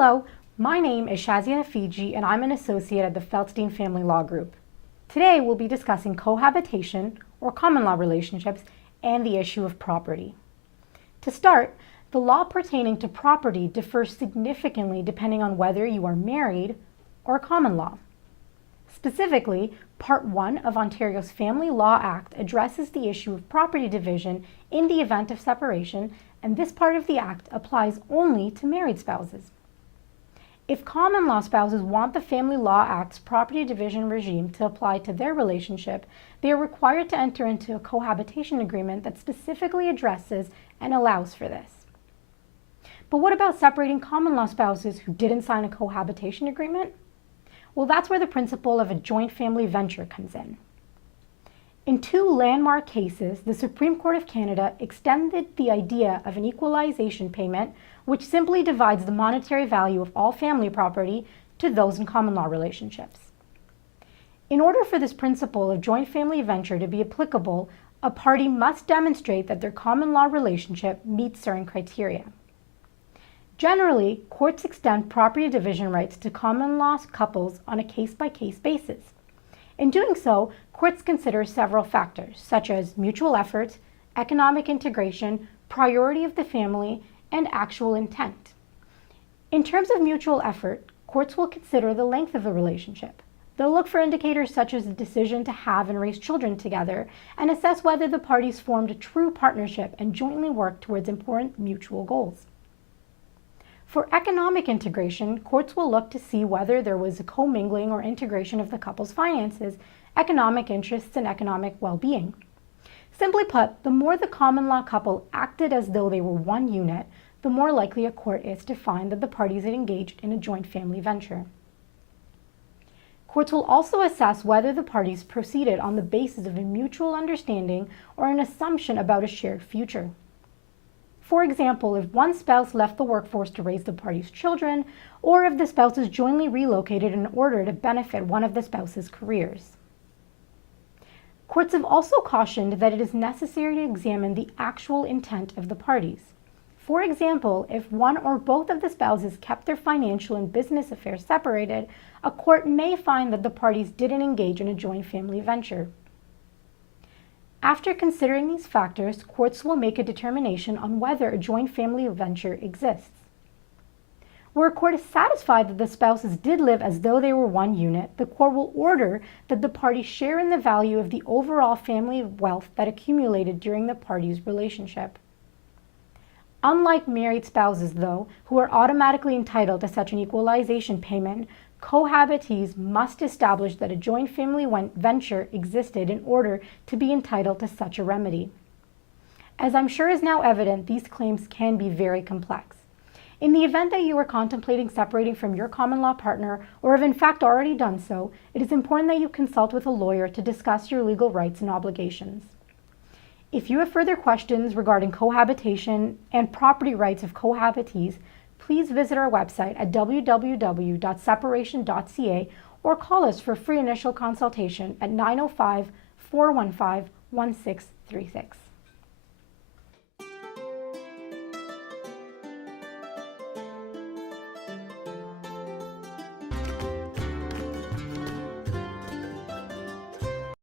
Hello, my name is Shazia Hafiji and I'm an associate at the Feldstein Family Law Group. Today we'll be discussing cohabitation or common law relationships and the issue of property. To start, the law pertaining to property differs significantly depending on whether you are married or common law. Specifically, Part 1 of Ontario's Family Law Act addresses the issue of property division in the event of separation, and this part of the Act applies only to married spouses. If common law spouses want the Family Law Act's property division regime to apply to their relationship, they are required to enter into a cohabitation agreement that specifically addresses and allows for this. But what about separating common law spouses who didn't sign a cohabitation agreement? Well, that's where the principle of a joint family venture comes in. In two landmark cases, the Supreme Court of Canada extended the idea of an equalization payment, which simply divides the monetary value of all family property to those in common law relationships. In order for this principle of joint family venture to be applicable, a party must demonstrate that their common law relationship meets certain criteria. Generally, courts extend property division rights to common law couples on a case-by-case basis. In doing so, courts consider several factors, such as mutual efforts, economic integration, priority of the family, and actual intent. In terms of mutual effort, courts will consider the length of the relationship. They'll look for indicators such as the decision to have and raise children together, and assess whether the parties formed a true partnership and jointly worked towards important mutual goals. For economic integration, courts will look to see whether there was a commingling or integration of the couple's finances, economic interests, and economic well-being. Simply put, the more the common law couple acted as though they were one unit, the more likely a court is to find that the parties had engaged in a joint family venture. Courts will also assess whether the parties proceeded on the basis of a mutual understanding or an assumption about a shared future. For example, if one spouse left the workforce to raise the party's children, or if the spouses jointly relocated in order to benefit one of the spouse's careers. Courts have also cautioned that it is necessary to examine the actual intent of the parties. For example, if one or both of the spouses kept their financial and business affairs separated, a court may find that the parties didn't engage in a joint family venture. After considering these factors, courts will make a determination on whether a joint family venture exists. Where a court is satisfied that the spouses did live as though they were one unit, the court will order that the parties share in the value of the overall family wealth that accumulated during the parties' relationship. Unlike married spouses, though, who are automatically entitled to such an equalization payment, cohabitees must establish that a joint family venture existed in order to be entitled to such a remedy. As I'm sure is now evident, these claims can be very complex. In the event that you are contemplating separating from your common law partner, or have in fact already done so, it is important that you consult with a lawyer to discuss your legal rights and obligations. If you have further questions regarding cohabitation and property rights of cohabitees, please visit our website at www.separation.ca or call us for a free initial consultation at 905-415-1636.